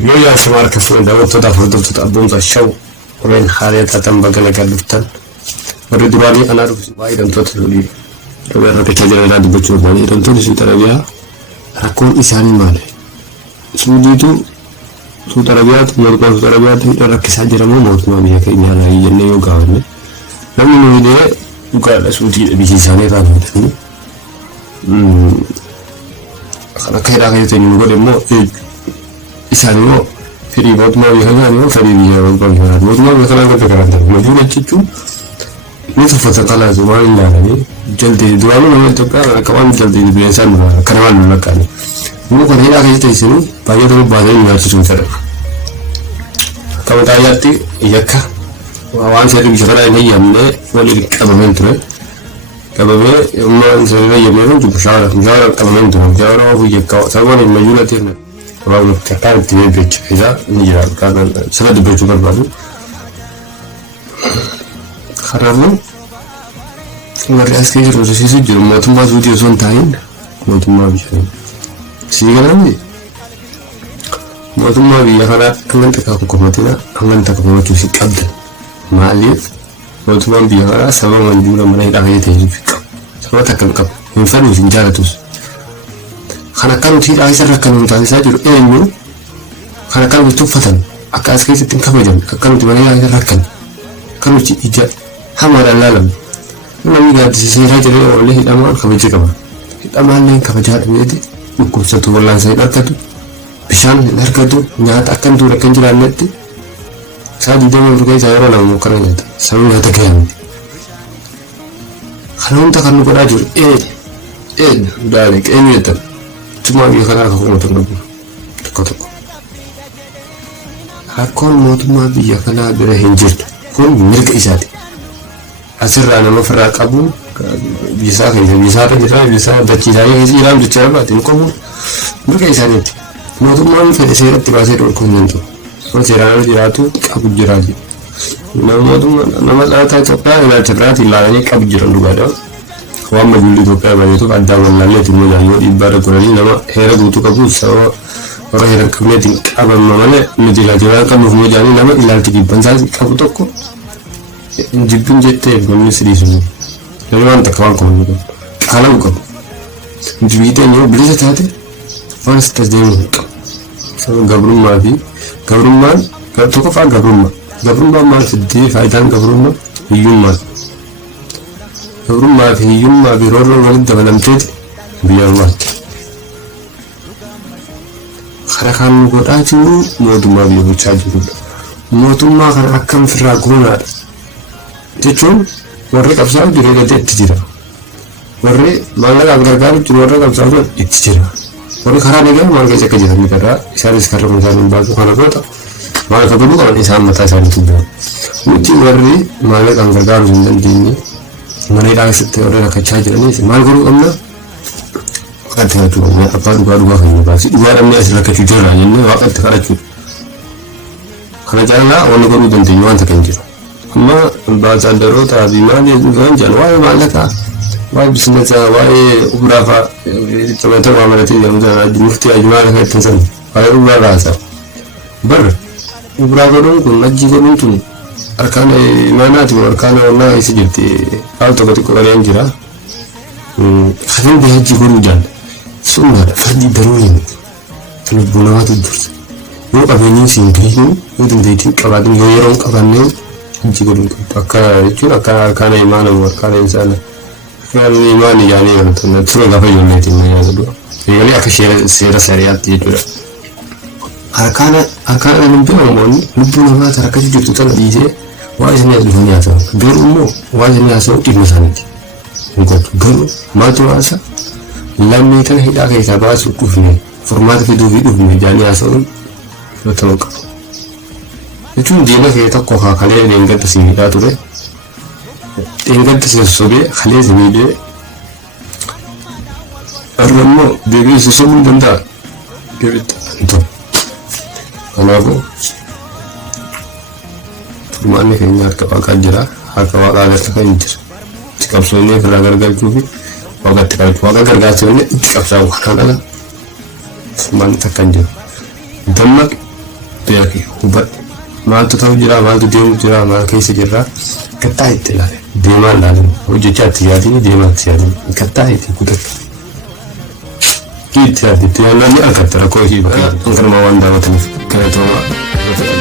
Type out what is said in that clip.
يا شمال كفون داود تدافع تتابعون الشو وين حاليا تتم قلبتن ورد راني أنا وايد أنت تقولي ربنا كتير لا تبجوا ماني أنت تسوي تربية ركون إنساني ماله سوديتو سو تربيات مركز تربيات ركز على جرامو موت ما بيها كإني أنا يجني يوقعني لما نودي يقال سودي بيجيساني راني خلا كهذا كذا نقول مو إنساني مو في موت ما بيها كاني في بيها موت ما بيها كلام كذا مجنون تجو نصف تطلع زمان يعني جلدي دوام من تبقى كمان جلدي بينسان كرمان من مكان مو كان هنا كذا تيسني بعدين تروح بعدين نرجع نسرع كم تاياتي يكها وأنا سيري بشكل إنه يمنع ولي كابمن ترى كابمن ما سيري يمنع جو مشاعر كابمن ترى مشاعر أو يكها سواء المجهولة تيرنا ولا كتار تيجي بيج إذا نجرا كان سبب بيجو بربادو خرابو مرة أسكيج روزي سجل ما تما زودي زون تاين ما تما بيشان سيجلاني ما تما بيا خلا كمان تكاكو كماتنا كمان تكاكو تشوسي كابد ما أليف ما تما بيا خلا سبب من جولا من هيدا هي تيجي فيك سبب تكاكو كاب من فنو سنجالتوس خلا كانوا تيجي عايز ركنوا تاني ساجر إيمو خلا كانوا تفتن أكاس كيس تنكمجن كانوا تبني عايز ركن كانوا تيجي حمر العالم لما يقعد يصير هذا اللي هي الأمان خبيث كمان الأمان لين كفجار ميدي ممكن ستقول لنا زي نركض بشان نركض نهات أكن دور أكن جرا نتي سادي دم برجع زايرة لما مكرنا هذا سامي هذا كيان خلون تكرنو كراجور دارك ميتر cuma dia kena aku mau tunggu teko hakon mau cuma dia kena berhinjir kun milik isati asirra nama farak abu bisa daci saya hilang dicoba tinkomu mereka isani mau cuma federasi tibase kun itu konsideran diratu abu jiraji nama lata Ethiopia ila tebrati ilani abu jiran juga ada wamma julli Ethiopia banyak tu ada walalle timu jayo ibarat kurani nama hera butuh kabu sawa orang hera kumeti abang mana medila jalan kamu mujani nama ilal tiki bansal kabu toko jibun jette kami serius ni lawan tak kawan kamu kalau kamu jibite ni beli satu first terjadi sama gabrumma kalau toko faham gabrumma masih di faedah gabrumma gabrumma hiyumma birorro walid dabalamtet biyawat kharakan godatu moduma biyu chajiru moduma kan akan firaguna tichun warre kapsa direga tijira warre mangala gargaru warre kapsa tijira warre kharane ga mangala jeka jihani kara isaris karra musalin bagu kana kota mangala kabulu kan isan mata isan tuba uti warre mangala gargaru zindan dini mana dah setelah orang nak charge ni, mal guru amna, kata tu, apa dua hari basi, dua orang ni asal nak cuci lah, ni wakat terkara cuci. Kalau jalan lah, orang guru dan tujuan tak kenci. Amma bahasa darut tapi mana dia tujuan jalan, wah mana ka, wah bisnes wah ubrafa, teman-teman mana tu yang dah mufti ajmal kan tensan, wah ubrafa asal. Ber, ubrafa dong, kunci guru tu. Arkana mana tu arkana mana isi jadi hal tu ketika kalian jira, kalian behaji gurujan, semua fadi beruin, terus bulan tu terus, mau kabin singkih, mau tentang kabin yorong kabin haji guru, arkana iman arkana insan, kalau iman ni jadi orang tu terus apa yang ni tu ni ada dua, ini apa share syariat itu. Arkana nampu orang nama terkait jutu tu lagi je. Wajibnya dunia tu, berumu wajibnya asal ibu saniti. Engkau beru, matu asa, lamni kan hidup kita bahas ukufni, format video ni jadi asal betul kau. Itu dia nak kita kau kalian yang kita sini dah tu deh, yang kita sesuatu kalian sini deh. Arwahmu bagi sesuatu benda, kita itu. Kenapa? Mana kena harga jira, harga ada terkait jira. Jika soalnya kerja kubi, wakat kerja soalnya jika soalnya mana mana terkait jira. Damak beeki hubadhu maaltu ta'u jira maaltu deemu jira maal keessa jirra kattaa itti ilaale deemaa ilaalu hojjechaa itti yaadini deemaa itti yaadini kattaa itti kutatu kiitti yaaddi itti yaadni akka rakkoo ishii bakka kanuma waan daawwataniif kana ta'uu